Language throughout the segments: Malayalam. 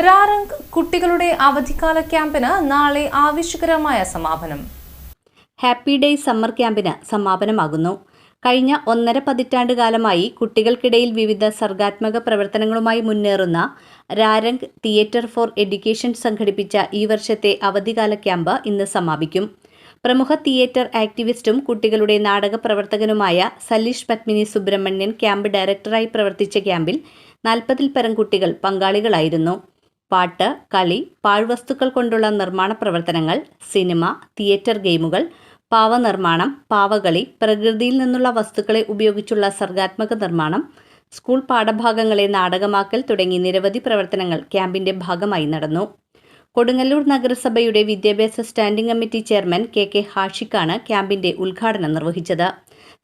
രാരംഗ് കുട്ടികളുടെ അവധിക്കാല ക്യാമ്പിന് നാളെ ആവേശകരമായ സമാപനം. ഹാപ്പി ഡേയ്സ് സമ്മർ ക്യാമ്പിന് സമാപനമാകുന്നു. കഴിഞ്ഞ 1.5 പതിറ്റാണ്ട് കാലമായി കുട്ടികൾക്കിടയിൽ വിവിധ സർഗാത്മക പ്രവർത്തനങ്ങളുമായി മുന്നേറുന്ന രാരംഗ് തിയേറ്റർ ഫോർ എഡ്യൂക്കേഷൻ സംഘടിപ്പിച്ച ഈ വർഷത്തെ അവധിക്കാല ക്യാമ്പ് ഇന്ന് സമാപിക്കും. പ്രമുഖ തിയേറ്റർ ആക്ടിവിസ്റ്റും കുട്ടികളുടെ നാടക പ്രവർത്തകനുമായ സലീഷ് പത്മിനി സുബ്രഹ്മണ്യൻ ക്യാമ്പ് ഡയറക്ടറായി പ്രവർത്തിച്ച ക്യാമ്പിൽ 40-ൽ പരം കുട്ടികൾ പങ്കാളികളായിരുന്നു. പാട്ട്, കളി, പാഴ്വസ്തുക്കൾ കൊണ്ടുള്ള നിർമ്മാണ പ്രവർത്തനങ്ങൾ, സിനിമ, തിയേറ്റർ ഗെയിമുകൾ, പാവനിർമ്മാണം, പാവകളി, പ്രകൃതിയിൽ നിന്നുള്ള വസ്തുക്കളെ ഉപയോഗിച്ചുള്ള സർഗാത്മക നിർമ്മാണം, സ്കൂൾ പാഠഭാഗങ്ങളെ നാടകമാക്കൽ തുടങ്ങി നിരവധി പ്രവർത്തനങ്ങൾ ക്യാമ്പിന്റെ ഭാഗമായി നടന്നു. കൊടുങ്ങല്ലൂർ നഗരസഭയുടെ വിദ്യാഭ്യാസ സ്റ്റാൻഡിംഗ് കമ്മിറ്റി ചെയർമാൻ കെ ഹാഷിഖാണ് ക്യാമ്പിന്റെ ഉദ്ഘാടനം നിർവഹിച്ചത്.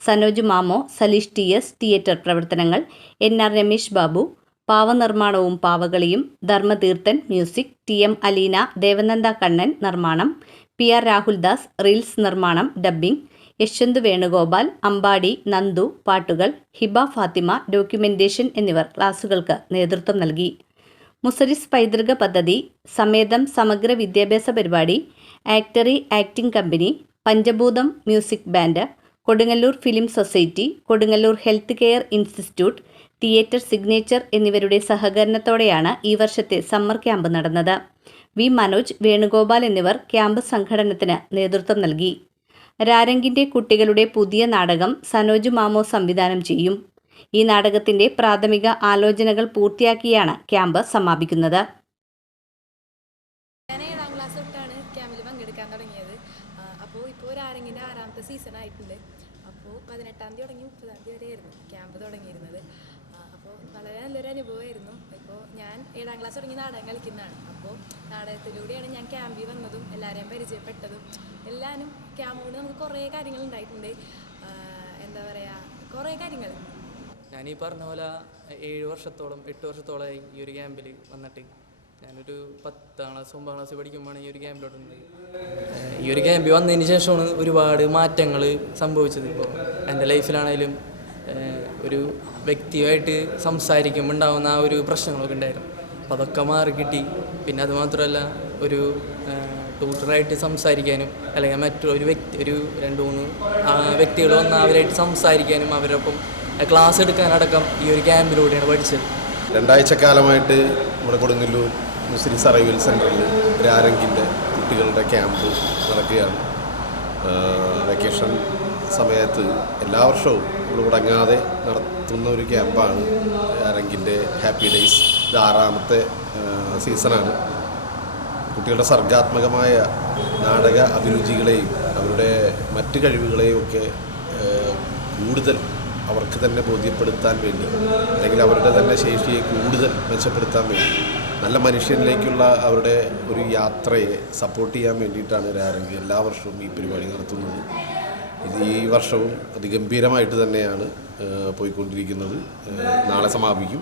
സനോജ് മാമോ, സലീഷ് TS തിയേറ്റർ പ്രവർത്തനങ്ങൾ, NR രമേശ് ബാബു പാവനിർമ്മാണവും പാവകളിയും, ധർമ്മതീർത്ഥൻ മ്യൂസിക്, TM അലീന, ദേവനന്ദ കണ്ണൻ നിർമ്മാണം, PR രാഹുൽദാസ് റീൽസ് നിർമ്മാണം, ഡബ്ബിംഗ്, യശ്വന്ത് വേണുഗോപാൽ, അമ്പാടി, നന്ദു പാട്ടുകൾ, ഹിബ ഫാത്തിമ ഡോക്യുമെന്റേഷൻ എന്നിവർ ക്ലാസുകൾക്ക് നേതൃത്വം നൽകി. മുസരിസ് പൈതൃക പദ്ധതി, സമേതം സമഗ്ര വിദ്യാഭ്യാസ പരിപാടി, ആക്ടറി acting company, Panchabhootham music band, Kodungallur film society, Kodungallur health care institute, theatre signature എന്നിവരുടെ സഹകരണത്തോടെയാണ് ഈ വർഷത്തെ സമ്മർ ക്യാമ്പ് നടന്നത്. വി മനോജ്, വേണുഗോപാൽ എന്നിവർ ക്യാമ്പ് സംഘടനത്തിന് നേതൃത്വം നൽകി. രാരംഗിന്റെ കുട്ടികളുടെ പുതിയ നാടകം സനോജ് മാമോ സംവിധാനം ചെയ്യും. ഈ നാടകത്തിന്റെ പ്രാഥമിക ആലോചനകൾ പൂർത്തിയാക്കിയാണ് ക്യാമ്പ് സമാപിക്കുന്നത്. ഞാൻ 7ാം ക്ലാസ് തൊട്ടാണ് ക്യാമ്പിൽ പങ്കെടുക്കാൻ തുടങ്ങിയത്. ഇപ്പോൾ രാരംഗിൻ്റെ 6ാമത്തെ സീസൺ ആയിട്ടുണ്ട്. അപ്പോൾ 18-ാം തീയതി തുടങ്ങി 30-ാം തീയതി വരെയായിരുന്നു ക്യാമ്പ് തുടങ്ങിയിരുന്നത്. അപ്പോൾ വളരെ നല്ലൊരു അനുഭവമായിരുന്നു. ഇപ്പോൾ ഞാൻ 7ാം ക്ലാസ് തുടങ്ങി നാടകം കളിക്കുന്നതാണ്. അപ്പോൾ നാടകത്തിലൂടെയാണ് ഞാൻ ക്യാമ്പിൽ വന്നതും എല്ലാവരെയും പരിചയപ്പെട്ടതും. എല്ലാവരും ക്യാമ്പ് കൊണ്ട് നമുക്ക് കുറേ കാര്യങ്ങൾ ഉണ്ടായിട്ടുണ്ട്. എന്താ പറയുക, കുറേ കാര്യങ്ങൾ. ഞാനീ പറഞ്ഞ പോലെ 8 വർഷത്തോളമായി ഈ ഒരു ക്യാമ്പിൽ വന്നിട്ട്. ഞാനൊരു 10ാം ക്ലാസ് 9ാം ക്ലാസ് പഠിക്കുമ്പോഴാണ് ഈ ഒരു ക്യാമ്പിലോട്ടുണ്ട്. ഈ ഒരു ക്യാമ്പിൽ വന്നതിന് ശേഷമാണ് ഒരുപാട് മാറ്റങ്ങൾ സംഭവിച്ചത്. ഇപ്പോൾ എൻ്റെ ലൈഫിലാണെങ്കിലും ഒരു വ്യക്തിയുമായിട്ട് സംസാരിക്കുമ്പോൾ ഉണ്ടാകുന്ന ആ ഒരു പ്രശ്നങ്ങളൊക്കെ ഉണ്ടായിരുന്നു. അപ്പോൾ അതൊക്കെ മാറി കിട്ടി. പിന്നെ അതുമാത്രമല്ല, ഒരു ട്യൂട്ടറായിട്ട് സംസാരിക്കാനും അല്ലെങ്കിൽ മറ്റൊരു ഒരു 2-3 വ്യക്തികൾ വന്ന് അവരായിട്ട് സംസാരിക്കാനും അവരൊപ്പം ക്ലാസ് എടുക്കാനടക്കം ഈ ഒരു ക്യാമ്പിലൂടെയാണ് പഠിച്ചത്. 2 ആഴ്ചക്കാലമായിട്ട് നമ്മുടെ കൊടുങ്ങല്ലൂർ മുസ്ലിം സർവൈവൽ സെൻറ്ററിൽ രാരംഗിൻ്റെ കുട്ടികളുടെ ക്യാമ്പ് നടക്കുകയാണ്. വെക്കേഷൻ സമയത്ത് എല്ലാ വർഷവും നമ്മൾ മുടങ്ങാതെ നടത്തുന്ന ഒരു ക്യാമ്പാണ് രാരംഗിൻ്റെ ഹാപ്പി ഡേയ്സ്. ഇത് 6ാമത്തെ സീസണാണ്. കുട്ടികളുടെ സർഗാത്മകമായ നാടക അഭിരുചികളെയും അവരുടെ മറ്റ് കഴിവുകളെയും ഒക്കെ കൂടുതൽ അവർക്ക് തന്നെ ബോധ്യപ്പെടുത്താൻ വേണ്ടി, അല്ലെങ്കിൽ അവരുടെ തന്നെ ശേഷിയെ കൂടുതൽ മെച്ചപ്പെടുത്താൻ വേണ്ടി, നല്ല മനുഷ്യനിലേക്കുള്ള അവരുടെ ഒരു യാത്രയെ സപ്പോർട്ട് ചെയ്യാൻ വേണ്ടിയിട്ടാണ് രാരംഗ് എല്ലാ വർഷവും ഈ പരിപാടി നടത്തുന്നത്. ഇത് ഈ വർഷവും അതിഗംഭീരമായിട്ട് തന്നെയാണ് പോയിക്കൊണ്ടിരിക്കുന്നത്. നാളെ സമാപിക്കും.